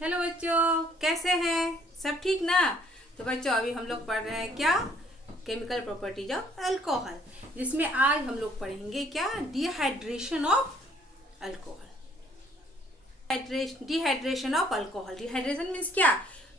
Hello बच्चों, कैसे हैं? सब ठीक ना? तो बच्चों अभी हम लोग पढ़ रहे हैं क्या, केमिकल प्रॉपर्टीज ऑफ अल्कोहल, जिसमें आज हम लोग पढ़ेंगे क्या, dehydration of alcohol. Dehydration of alcohol. Dehydration means क्या,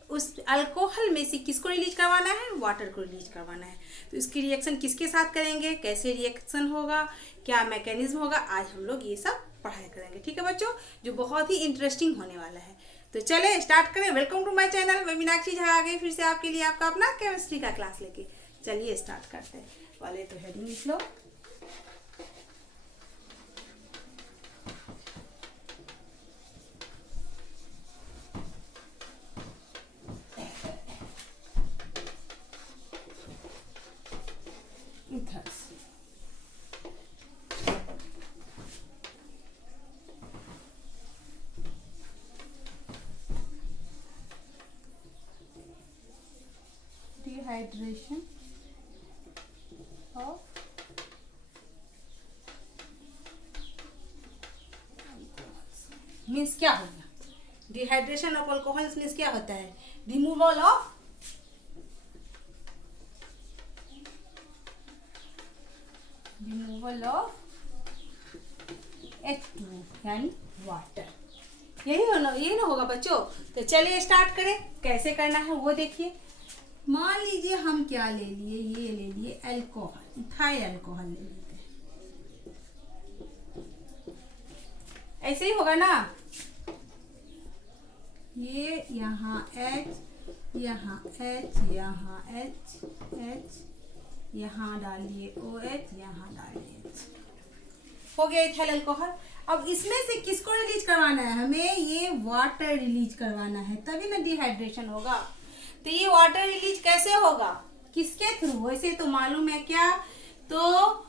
उस अल्कोहल में से किसको रिलीज करवाना है? वाटर को रिलीज करवाना है। तो इसकी रिएक्शन किसके साथ करेंगे, कैसे रिएक्शन होगा, क्या मैकेनिज्म होगा, आज हम लोग ये सब पढ़ाई करेंगे। ठीक है बच्चों, जो बहुत ही इंटरेस्टिंग होने वाला है। तो चले स्टार्ट करें। Welcome to my channel. मैं मीनाक्षी झा आ गई फिर से आपके लिए, आपका अपना केमिस्ट्री का क्लास लेके। चलिए स्टार्ट करते हैं। पहले तो हेडिंग लिख लो। डिहाइड्रेशन ऑफ मीन्स क्या होगा? डिहाइड्रेशन ऑफ अल्कोहल मीन्स क्या होता है? रिमूवल ऑफ H2 यानी वाटर। यही ना होगा बच्चों। तो चलिए स्टार्ट करें, कैसे करना है वो देखिए। मान लीजिए हम क्या ले लिए, ये ले लिए अल्कोहल, इथाइल अल्कोहल ले लेते हैं। ऐसे ही होगा ना, ये यहाँ H, यहाँ H, यहाँ H, H, यहाँ डालिए OH, यहाँ डालिए H। हो गया इथाइल अल्कोहल। अब इसमें से किसको रिलीज करवाना है? हमें ये वाटर रिलीज करवाना है, तभी ना डिहाइड्रेशन होगा। तो ये वाटर रिलीज कैसे होगा, किसके थ्रू? वैसे तो मालूम है क्या, तो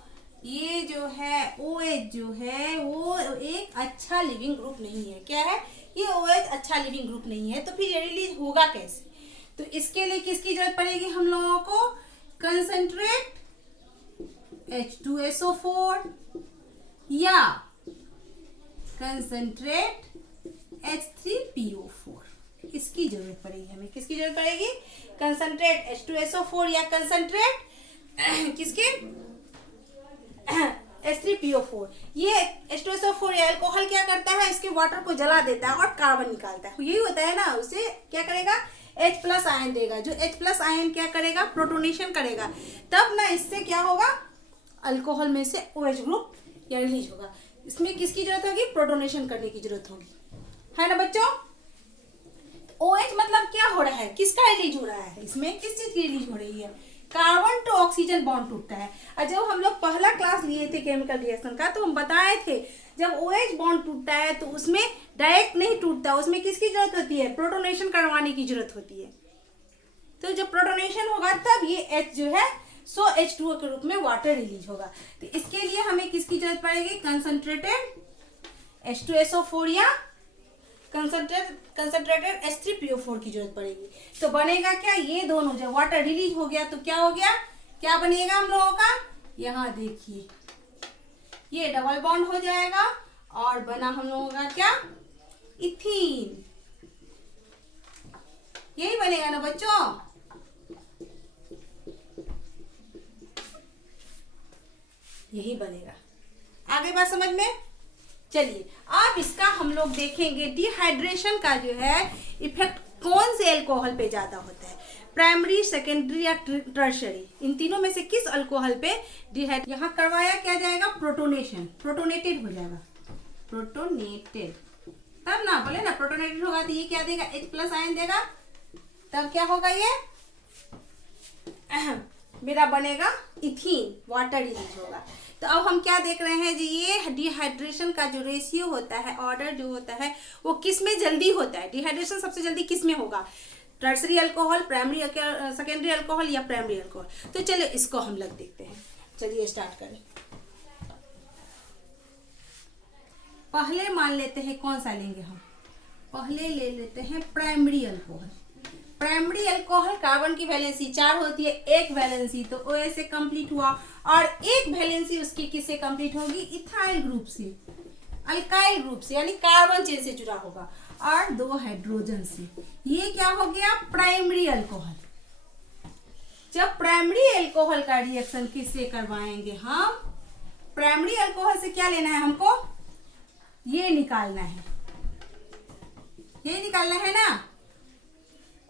ये जो है OH जो है वो एक अच्छा लिविंग ग्रुप नहीं है। क्या है ये? OH अच्छा लिविंग ग्रुप नहीं है। तो फिर ये रिलीज होगा कैसे? तो इसके लिए किसकी जरूरत पड़ेगी हम लोगों को? कंसंट्रेट H2SO4 या कंसंट्रेट H3PO4। इसकी जरूरत पड़ेगी हमें। किसकी जरूरत पड़ेगी? कंसंट्रेट H2SO4 या कंसंट्रेट किसके? H3PO4। ये H2SO4 या अल्कोहल क्या करता है, इसके वाटर को जला देता है और कार्बन निकालता है। यही होता है ना, उसे क्या करेगा? H प्लस आयन देगा। जो H प्लस आयन क्या करेगा? प्रोटोनेशन करेगा। तब ना इससे क्या होगा, अल्कोहल में से OH ग्रुप या रिलीज होगा। इसमें किसकी जरूरत होगी? प्रोटोनेशन करने की जरूरत होगी, है ना बच्चों। OH मतलब क्या हो रहा है, किसका रिलीज हो रहा है? इसमें किस चीज की रिलीज हो रही है? कार्बन टू ऑक्सीजन बॉन्ड टूटता है। और जब हम लोग पहला क्लास लिए थे केमिकल रिएक्शन का, तो हम बताए थे जब OH बॉन्ड टूटता है तो उसमें डायरेक्ट नहीं टूटता, उसमें किसकी जरूरत होती है? प्रोटोनेशन करवाने की जरूरत होती है। तो जब प्रोटोनेशन होगा तब ये H जो है सो H2O के रूप में वाटर रिलीज होगा। तो इसके लिए हमें किसकी जरूरत पड़ेगी? कंसंट्रेटेड H2SO4 या कंसंट्रेटेड H3PO4 की जरूरत पड़ेगी। तो बनेगा क्या, ये दोनों जब वाटर रिलीज हो गया तो क्या हो गया, क्या बनेगा हम लोगों का? यहाँ देखिए ये डबल बॉन्ड हो जाएगा और बना हम लोगों का क्या? इथीन। यही बनेगा ना बच्चों। यही बनेगा। आगे बात समझ में? चलिए अब इसका हम लोग देखेंगे डिहाइड्रेशन का जो है इफेक्ट कौन से अल्कोहल पे ज्यादा होता है, प्राइमरी, सेकेंडरी या टर्शरी। इन तीनों में से किस अल्कोहल पे डिहाइड यहाँ करवाया क्या जाएगा? प्रोटोनेशन, प्रोटोनेटेड हो जाएगा, प्रोटोनेटेड। तब ना बोले ना प्रोटोनेटेड होगा तो ये क्या देगा? H प्लस आयन देगा। तब क्या होगा? ये मेरा बनेगा इथीन, वाटर रिलीज होगा। तो अब हम क्या देख रहे हैं जी, ये डिहाइड्रेशन का जो रेशियो होता है, ऑर्डर जो होता है, वो किस में जल्दी होता है? डिहाइड्रेशन सबसे जल्दी किस में होगा? Tertiary alcohol, primary, secondary alcohol या प्राइमरी अल्कोहल। तो चलिए इसको हम लोग देखते हैं। चलिए स्टार्ट करें। पहले मान लेते हैं कौन सा लेंगे हम? पहले ले लेते हैं primary alcohol. Primary alcohol carbon की वैलेंसी 4 होती है, एक वैलेंसी तो OH से कंप्लीट हुआ और एक वैलेंसी उसकी किससे कंप्लीट होगी? इथाइल ग्रुप से, अल्काइल ग्रुप से, यानी कार्बन चेन से जुड़ा होगा। और 2 हाइड्रोजन से। ये क्या हो गया? Primary alcohol. जब प्राइमरी अल्कोहल का रिएक्शन किससे करवाएंगे हम? प्राइमरी अल्कोहल से क्या लेना है हमको? ये निकालना है, ये निकालना है ना,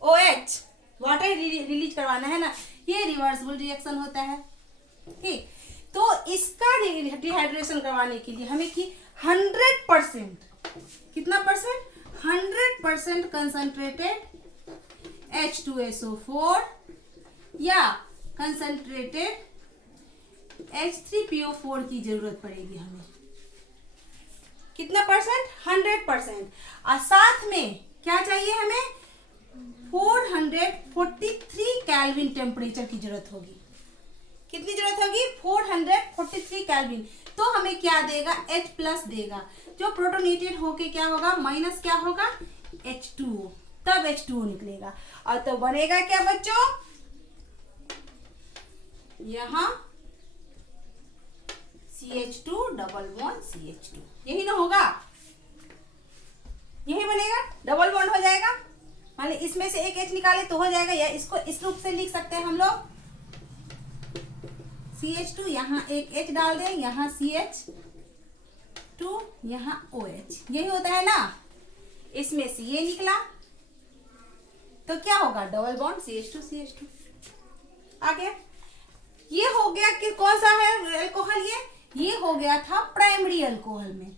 OH, वाटर रिलीज करवाना है ना। ये रिवर्सिबल रिएक्शन होता है, ठीक। तो इसका डिहाइड्रेशन करवाने के लिए हमें की 100%, कितना परसेंट? 100% कंसंट्रेटेड H2SO4 या कंसंट्रेटेड H3PO4 की जरूरत पड़ेगी हमें। कितना परसेंट? 100%। और साथ में क्या चाहिए हमें? 443 केल्विन टेम्परेचर की जरूरत होगी। कितनी जरूरत होगी? 443 केल्विन। तो हमें क्या देगा? H प्लस देगा, जो प्रोटोनेटेड होके क्या होगा? माइनस क्या होगा? H2O, तब H2O निकलेगा। और तो बनेगा क्या बच्चों? यहाँ CH2 डबल बॉन्ड CH2, यही ना होगा? यही बनेगा, डबल बॉन्ड हो जाएगा। मान लीजिए इसमें से एक H निकाले तो हो जाएगा, या इसको इस रूप से लिख सकते हैं हम लोग, CH2 यहाँ एक H डाल दें, यहाँ CH2, यहाँ OH, यही होता है ना। इसमें से ये निकला तो क्या होगा? Double bond CH2 CH2। आगे ये हो गया कि कौन सा है अल्कोहल? ये हो गया था प्राइमरी अल्कोहल में।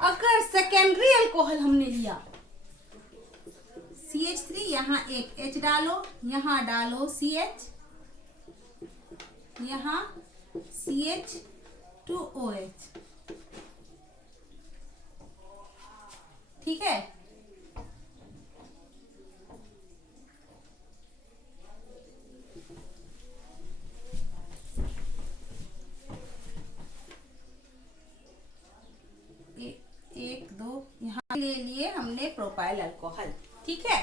अगर सेकेंडरी अल्कोहल हमने लिया, CH3, यहाँ एक H डालो, यहाँ डालो CH, यहाँ CH2OH, ठीक है। एक दो यहाँ ले लिए हमने प्रोपाइल अल्कोहल, ठीक है।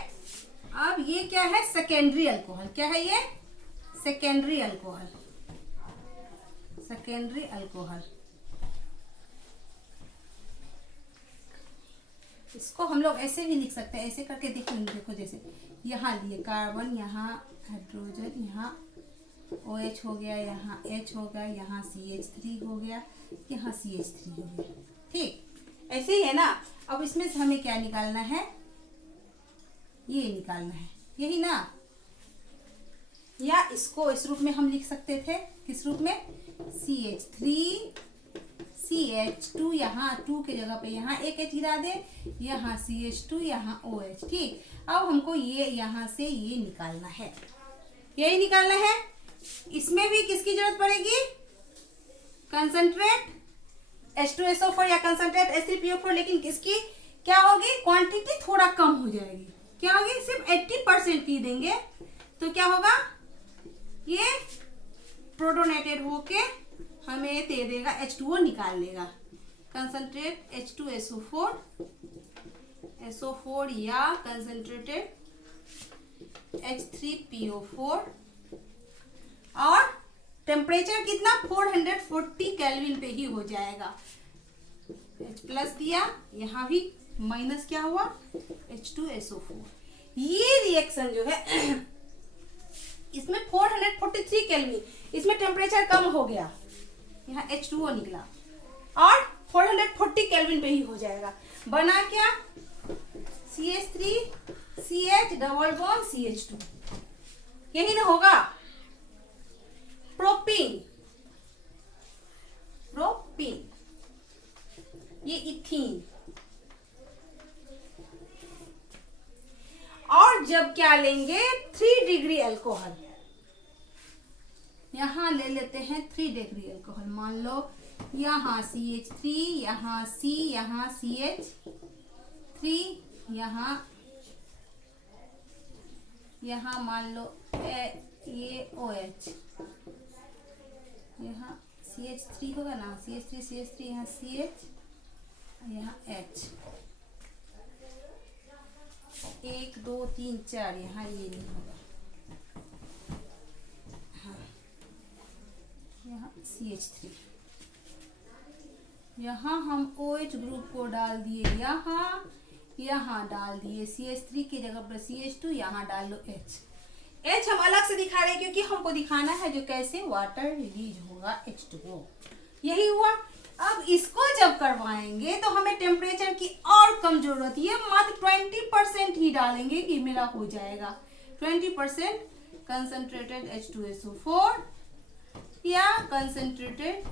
अब ये क्या है? Secondary alcohol. क्या है ये? Secondary alcohol. सेकेंडरी अल्कोहल, इसको हम लोग ऐसे भी लिख सकते हैं, ऐसे करके देख लेंगे। देखो जैसे यहाँ लिए कार्बन, यहाँ हाइड्रोजन, यहाँ OH हो गया, यहाँ H हो गया, यहाँ CH3 हो गया, यहाँ CH3 हो गया, ठीक। ऐसे ही है ना। अब इसमें से हमें क्या निकालना है? ये निकालना है, यही ना। या इसको इस रूप में हम लिख सकते थे, किस रूप में? CH3 CH2, यहाँ 2 के जगह पे यहाँ एक H गिरा दे, यहाँ CH2, यहाँ OH, ठीक। अब हमको ये यहाँ से ये निकालना है, यही निकालना है। इसमें भी किसकी जरूरत पड़ेगी? कंसंट्रेट H2SO4 या कंसंट्रेट H3PO4, लेकिन किसकी क्या होगी? क्वांटिटी थोड़ा कम हो जाएगी। क्या होगी? सिर्फ 80% की देंगे तो क्या होगा? ये प्रोटोनेटेड होके हमें दे देगा, H2O निकाल लेगा। कंसंट्रेट H2SO4 या कंसंट्रेटेड H3PO4, और टेम्परेचर कितना? 440 केल्विन पे ही हो जाएगा। H प्लस दिया, यहाँ भी माइनस क्या हुआ? H2SO4। ये रिएक्शन जो है इसमें 443 केल्विन, इसमें टेम्परेचर कम हो गया, यहाँ H2O निकला और 440 केल्विन पे ही हो जाएगा। बना क्या? CH3 CH double bond CH2, यही ना होगा। प्रोपीन, प्रोपीन, ये इथीन। और जब क्या लेंगे? 3 डिग्री अल्कोहल, यहां ले लेते हैं 3 डिग्री अल्कोहल। मान लो यहाँ CH3, यहाँ C, यहाँ CH3, यहाँ मान लो ये OH, यहाँ CH3 होगा ना, CH3 यहाँ CH, यहाँ H, 1 2 3 4, यहाँ ये नहीं होगा, हाँ, यहाँ CH3, यहाँ हम OH ग्रुप को डाल दिए, यहाँ डाल दिए CH3 की जगह पर CH2, यहाँ डाल लो H हम अलग से दिखा रहे हैं क्योंकि हमको दिखाना है जो कैसे वाटर रिलीज होगा H2O। यही हुआ। अब इसको जब करवाएंगे तो हमें टेम्परेचर की और कम जरूरत, ये मात्र 20% ही डालेंगे कि मेरा हो जाएगा 20% कंसंट्रेटेड H2SO4 या कंसंट्रेटेड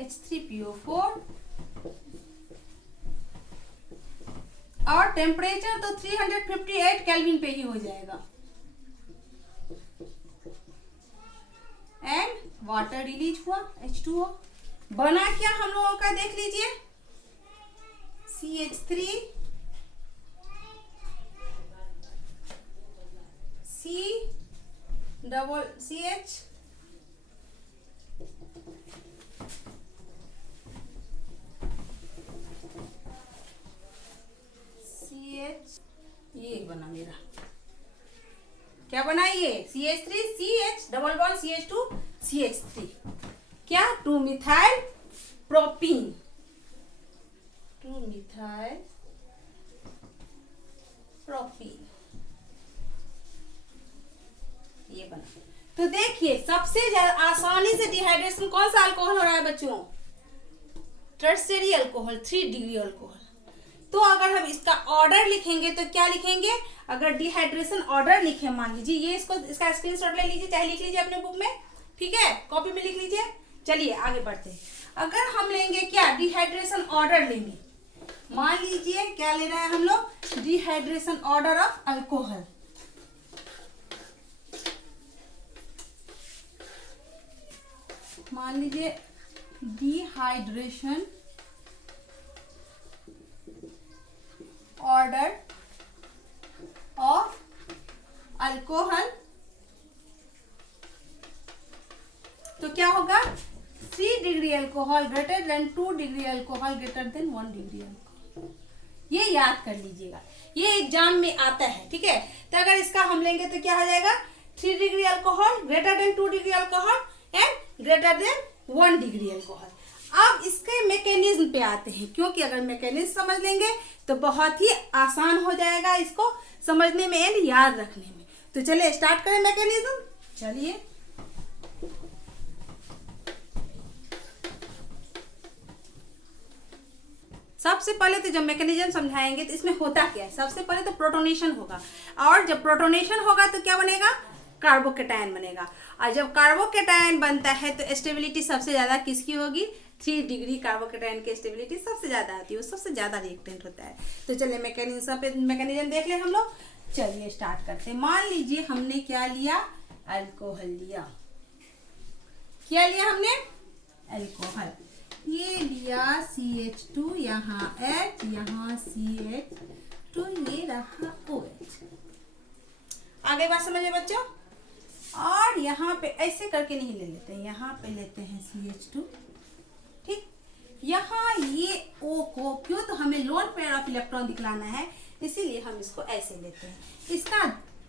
H3PO4 और टेम्परेचर तो 358 केल्विन पे ही हो जाएगा एंड वाटर रिलीज हुआ H2O। बना क्या हम लोगों का देख लीजिए, CH3 CH ये बना मेरा, क्या बना ये CH3 CH double bond CH2 CH3, क्या 2 मिथाइल प्रोपीन, 2 मिथाइल प्रोपीन, ये बना। तो देखिए सबसे ज्यादा आसानी से डिहाइड्रेशन कौन सा अल्कोहल हो रहा है बच्चों, टर्शियरी अल्कोहल, 3 डिग्री अल्कोहल। तो अगर हम इसका ऑर्डर लिखेंगे तो क्या लिखेंगे, अगर डिहाइड्रेशन ऑर्डर लिखे, मान लीजिए ये इसका स्क्रीनशॉट ले लीजिए, चाहे लिख लीजिए अपने बुक में, ठीक है, कॉपी में लिख लीजिए। चलिए आगे बढ़ते हैं। अगर हम लेंगे क्या, डिहाइड्रेशन ऑर्डर लेंगे, मान लीजिए क्या ले रहे हैं हम लोग, डिहाइड्रेशन ऑर्डर ऑफ अल्कोहल। मान लीजिए डिहाइड्रेशन ऑर्डर ऑफ अल्कोहल, तो क्या होगा, 3 degree alcohol greater than 2 degree alcohol greater than 1 degree alcohol. ये याद कर लीजिएगा, ये एग्जाम में आता है, ठीक है। तो अगर इसका हम लेंगे तो क्या हो जाएगा, 3 degree alcohol greater than 2 degree alcohol and greater than 1 degree alcohol. अब इसके मैकेनिज्म पे आते हैं, क्योंकि अगर मैकेनिज्म समझ लेंगे तो बहुत ही आसान हो जाएगा इसको समझने में एंड याद रखने में। तो चलिए स्टार्ट करें मैकेनिज्म। चलिए सबसे पहले तो जब मैकेनिज्म समझाएंगे तो इसमें होता क्या है, सबसे पहले तो प्रोटोनेशन होगा, और जब प्रोटोनेशन होगा तो क्या बनेगा, कार्बोकेटायन बनेगा। और जब कार्बोकेटायन बनता है तो स्टेबिलिटी सबसे ज्यादा किसकी होगी, 3 डिग्री कार्बोकेटायन की स्टेबिलिटी सबसे ज्यादा आती है, वो सबसे ज्यादा रिएक्टेंट होता है। तो चलिए मैकेनिज्म देख ले हम लोग। चलिए स्टार्ट करते हैं। मान लीजिए हमने क्या लिया, अल्कोहल लिया, क्या लिया हमने, अल्कोहल, ये लिया CH2, यहाँ H, यहाँ CH2, ये रहा OH। आगे बात समझे बच्चों। और यहाँ पे ऐसे करके नहीं ले लेते हैं, यहाँ पे लेते हैं CH2, ठीक। यहाँ ये O को, क्यों, तो हमें लोन पेयर ऑफ इलेक्ट्रॉन दिखलाना है, इसीलिए हम इसको ऐसे लेते हैं। इसका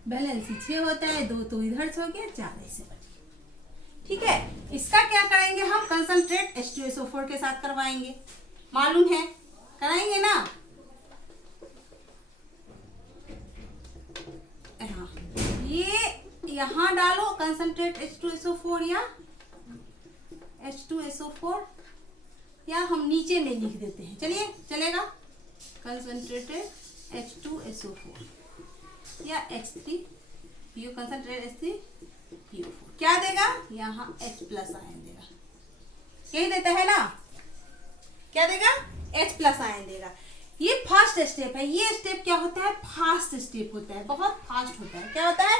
बैलेंस 6 होता है, 2 तो इधर से हो गया, 4 ऐसे बचे, ठीक है। इसका क्या करेंगे हम, कंसंट्रेट H2SO4 के साथ करवाएंगे, मालूम है, कराएंगे ना। ये यहाँ डालो कंसंट्रेट H2SO4 या H2SO4, या हम नीचे में लिख देते हैं, चलिए चलेगा, कंसंट्रेटेड H2SO4 या H3PO, कंसंट्रेटेड H3PO4 क्या देगा, यहाँ H प्लस आयन देगा, यही देता है ना, क्या देगा, H प्लस आयन देगा। ये फर्स्ट स्टेप है। ये स्टेप क्या होता है, फास्ट स्टेप होता है, बहुत फास्ट होता है। क्या होता है,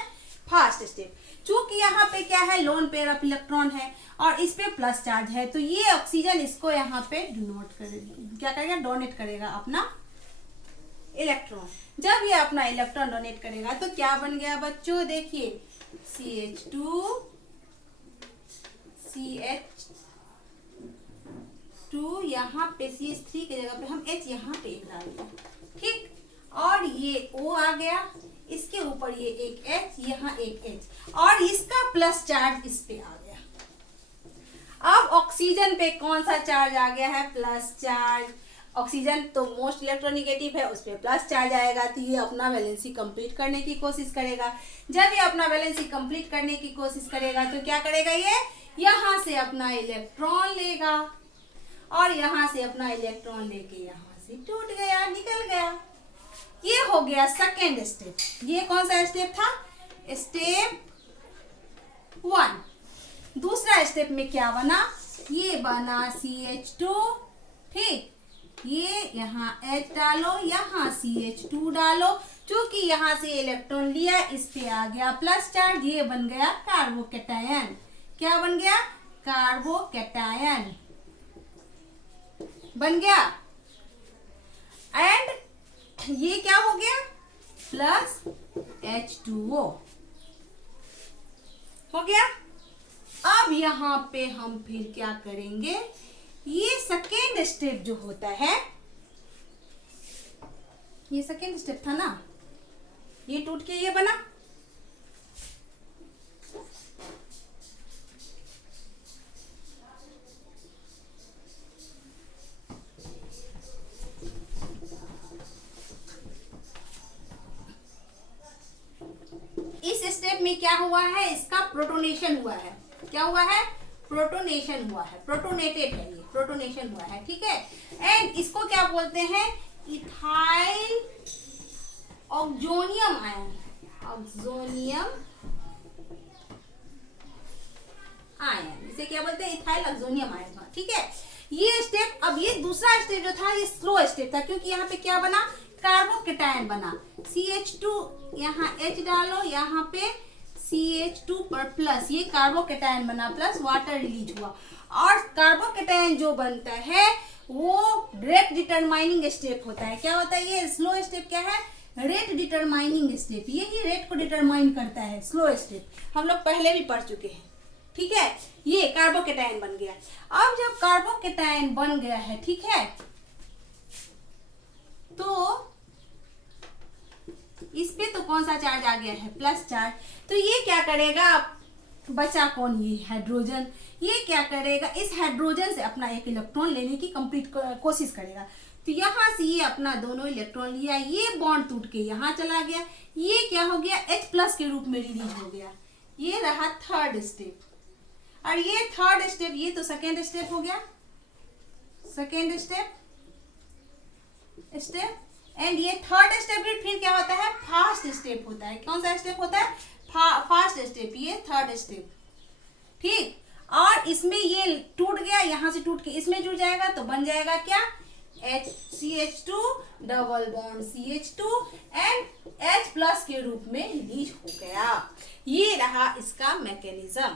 फास्ट स्टेप। चूंकि यहाँ पे क्या है, लोन पेयर ऑफ इलेक्ट्रॉन है और इस पे प्लस चार्ज है, तो ये ऑक्सीजन इसको यहाँ पे डोनेट करेगा, क्या करेगा, डोनेट करेगा अपना इलेक्ट्रॉन। जब ये अपना इलेक्ट्रॉन डोनेट करेगा तो क्या बन गया बच्चों, देखिए CH2 CH2, यहाँ पे CH3 की जगह पे हम H यहाँ पे एक डाल दें, ठीक। और ये O आ गया, इसके ऊपर ये एक H, यहाँ एक H, और इसका प्लस चार्ज इस पे आ गया। अब ऑक्सीजन पे कौन सा चार्ज आ गया है, प्लस चार्ज। ऑक्सीजन तो मोस्ट इलेक्ट्रोनेगेटिव है, उस पर प्लस चार्ज आएगा, तो ये अपना वैलेंसी कंप्लीट करने की कोशिश करेगा। जब ये अपना वैलेंसी कंप्लीट करने की कोशिश करेगा तो क्या करेगा, ये यहाँ से अपना इलेक्ट्रॉन लेगा और यहाँ से अपना इलेक्ट्रॉन लेके यहाँ से टूट गया, निकल गया। ये हो गया सेकेंड स्टेप। ये कौन सा स्टेप था, स्टेप 1। दूसरा स्टेप में क्या बना, ये बना CH2, ठीक। ये यहाँ H डालो, यहाँ CH2 डालो, क्योंकि यहाँ से इलेक्ट्रॉन लिया, इस पे आ गया प्लस चार्ज, ये बन गया कार्बोकैटायन। क्या बन गया, कार्बोकैटायन बन गया। एंड ये क्या हो गया, प्लस H2O हो गया। अब यहाँ पे हम फिर क्या करेंगे, ये सेकेंड स्टेप जो होता है, ये सेकेंड स्टेप था ना, ये टूट के ये बना, इस स्टेप में क्या हुआ है, इसका प्रोटोनेशन हुआ है। क्या हुआ है, प्रोटोनेशन हुआ है, प्रोटोनेटेड है, ये प्रोटोनेशन हुआ है, ठीक है। एंड इसको क्या बोलते हैं, ethyl oxonium ion, oxonium ion, इसे क्या बोलते हैं, इथाइल ऑक्सोनियम आयन, ठीक है। ये स्टेप, अब ये दूसरा स्टेप जो था ये स्लो स्टेप था, क्योंकि यहाँ पे क्या बना, कार्बोकैटायन बना। CH2 यहाँ H डालो, यहाँ पे CH2 पर प्लस, ये कार्बोकैटायन बना, प्लस वाटर रिलीज हुआ। और कार्बोकैटायन जो बनता है वो रेट डिटरमाइनिंग स्टेप होता है। क्या होता है, ये स्लो स्टेप क्या है, रेट डिटरमाइनिंग स्टेप, यही रेट को डिटरमाइन करता है, स्लो स्टेप, हम लोग पहले भी पढ़ चुके हैं, ठीक है। ये कार्बोकैटायन बन गया। अब जब कार्बोकैटायन बन गया है, ठीक है, तो इस पे तो कौन सा चार्ज आ गया है, प्लस चार्ज। तो ये क्या करेगा, बचा कौन, ये हाइड्रोजन। ये क्या करेगा, इस हाइड्रोजन से अपना एक इलेक्ट्रॉन लेने की कंप्लीट कोशिश करेगा। तो यहाँ से ये अपना दोनों इलेक्ट्रॉन लिया, ये बॉन्ड टूट के यहाँ चला गया, ये क्या हो गया, H+ के रूप में रिलीज हो गया। ये रहा थर्ड स्टेप। और ये थर्ड स्टेप, ये तो सेकेंड स्टेप हो गया, सेकेंड स्टेप। एंड ये थर्ड स्टेप फिर क्या होता है, फास्ट स्टेप होता है। कौन सा स्टेप होता है, फास्ट स्टेप, ये थर्ड स्टेप, ठीक। और इसमें ये टूट गया, यहां से टूट के इसमें जुड़ जाएगा, तो बन जाएगा क्या, CH2 double bond CH2 and H+ के रूप में रिलीज हो गया। ये रहा इसका मैकेनिज्म।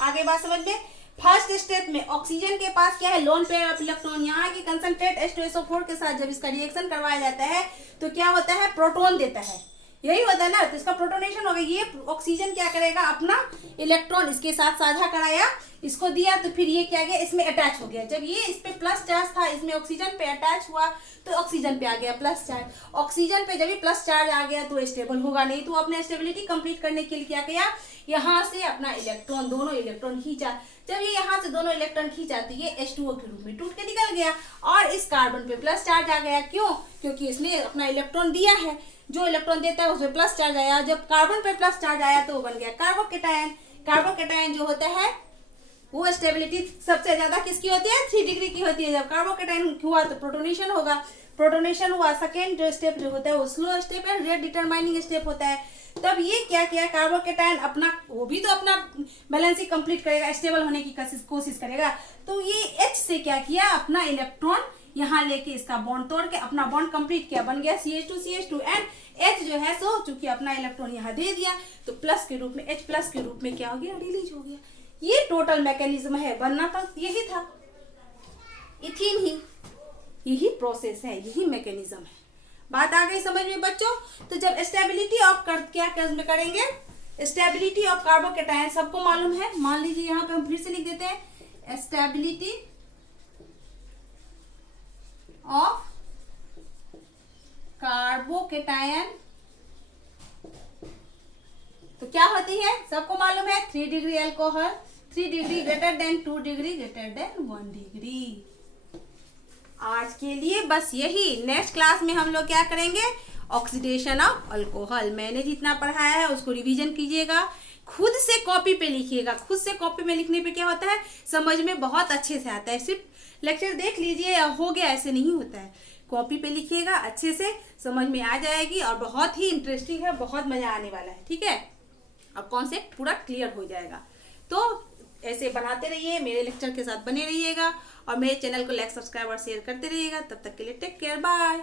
आगे बात समझ में। फर्स्ट स्टेप में ऑक्सीजन के पास क्या है, लोन पेयर ऑफ इलेक्ट्रॉन। यहाँ की कंसंट्रेट H2SO4 के साथ जब इसका रिएक्शन करवाया जाता है तो क्या होता है, प्रोटॉन देता है, यही होता है ना। तो इसका प्रोटोनेशन हो गया। ये ऑक्सीजन क्या करेगा, अपना इलेक्ट्रॉन इसके साथ साझा कराया, इसको दिया, तो फिर ये क्या गया, इसमें अटैच हो गया। जब ये इस पे प्लस चार्ज था, इसमें ऑक्सीजन पे अटैच हुआ, तो ऑक्सीजन पे आ गया प्लस चार्ज। ऑक्सीजन पे जब भी प्लस चार्ज आ गया तो स्टेबल होगा नहीं, तो अपने स्टेबिलिटी कंप्लीट करने के लिए क्या किया, यहाँ से अपना इलेक्ट्रॉन, दोनों इलेक्ट्रॉन खींचा। जब ये यहाँ से दोनों इलेक्ट्रॉन खींचा तो ये H2O के रूप में टूट के निकल गया, और इस कार्बन पे प्लस चार्ज आ गया। क्यों, क्योंकि इसने अपना इलेक्ट्रॉन दिया है, जो इलेक्ट्रॉन देता है उसमें प्लस चार्ज आया। जब कार्बन पे प्लस चार्ज आया तो वो बन गया कार्बोकैटायन। कार्बोकैटायन जो होता है वो स्टेबिलिटी सबसे ज्यादा किसकी होती है, 3 डिग्री की होती है। जब कार्बोकैटायन हुआ तो प्रोटोनेशन होगा, प्रोटोनेशन हुआ। सेकेंड स्टेप जो होता है वो स्लो स्टेप है, रेट डिटरमाइनिंग स्टेप होता है। तब ये क्या किया, कार्बोकैटायन अपना, वो भी तो अपना बैलेंसिंग कंप्लीट करेगा, स्टेबल होने की कोशिश करेगा। तो ये H से क्या किया, अपना इलेक्ट्रॉन यहाँ लेके इसका बॉन्ड तोड़ के अपना बॉन्ड कंप्लीट किया, बन गया CH2 एंड H जो है सो चूंकि अपना इलेक्ट्रॉन यहाँ दे दिया तो प्लस के रूप में, H+ के रूप में क्या हो गया, रिलीज हो गया। ये टोटल मैकेनिज्म है, बनना तो यही था, इथीन ही, यही प्रोसेस है, यही मैकेनिज्म है। बात आ गई समझ में बच्चों। तो जब स्टेबिलिटी ऑफ क्या में करेंगे, स्टेबिलिटी ऑफ कार्बोकैटायन सबको मालूम है। मान लीजिए यहाँ पे हम फिर से लिख देते हैं, स्टेबिलिटी ऑफ कार्बोकैटायन तो क्या होती है, सबको मालूम है, 3 degree alcohol, 3 degree greater than 2 degree greater than 1 degree. आज के लिए बस यही। नेक्स्ट क्लास में हम लोग क्या करेंगे, ऑक्सीडेशन ऑफ अल्कोहल। मैंने जितना पढ़ाया है उसको रिवीजन कीजिएगा, खुद से कॉपी पे लिखिएगा। खुद से कॉपी में लिखने पे क्या होता है, समझ में बहुत अच्छे से आता है। सिर्फ लेक्चर देख लीजिए हो गया, ऐसे नहीं होता है। कॉपी पे लिखिएगा, अच्छे से समझ में आ जाएगी और बहुत ही इंटरेस्टिंग है, बहुत मजा आने वाला है। ठीक है, और कॉन्सेप्ट पूरा क्लियर हो जाएगा। तो ऐसे बनाते रहिए, मेरे लेक्चर के साथ बने रहिएगा और मेरे चैनल को लाइक, सब्सक्राइब और शेयर करते रहिएगा। तब तक के लिए टेक केयर, बाय।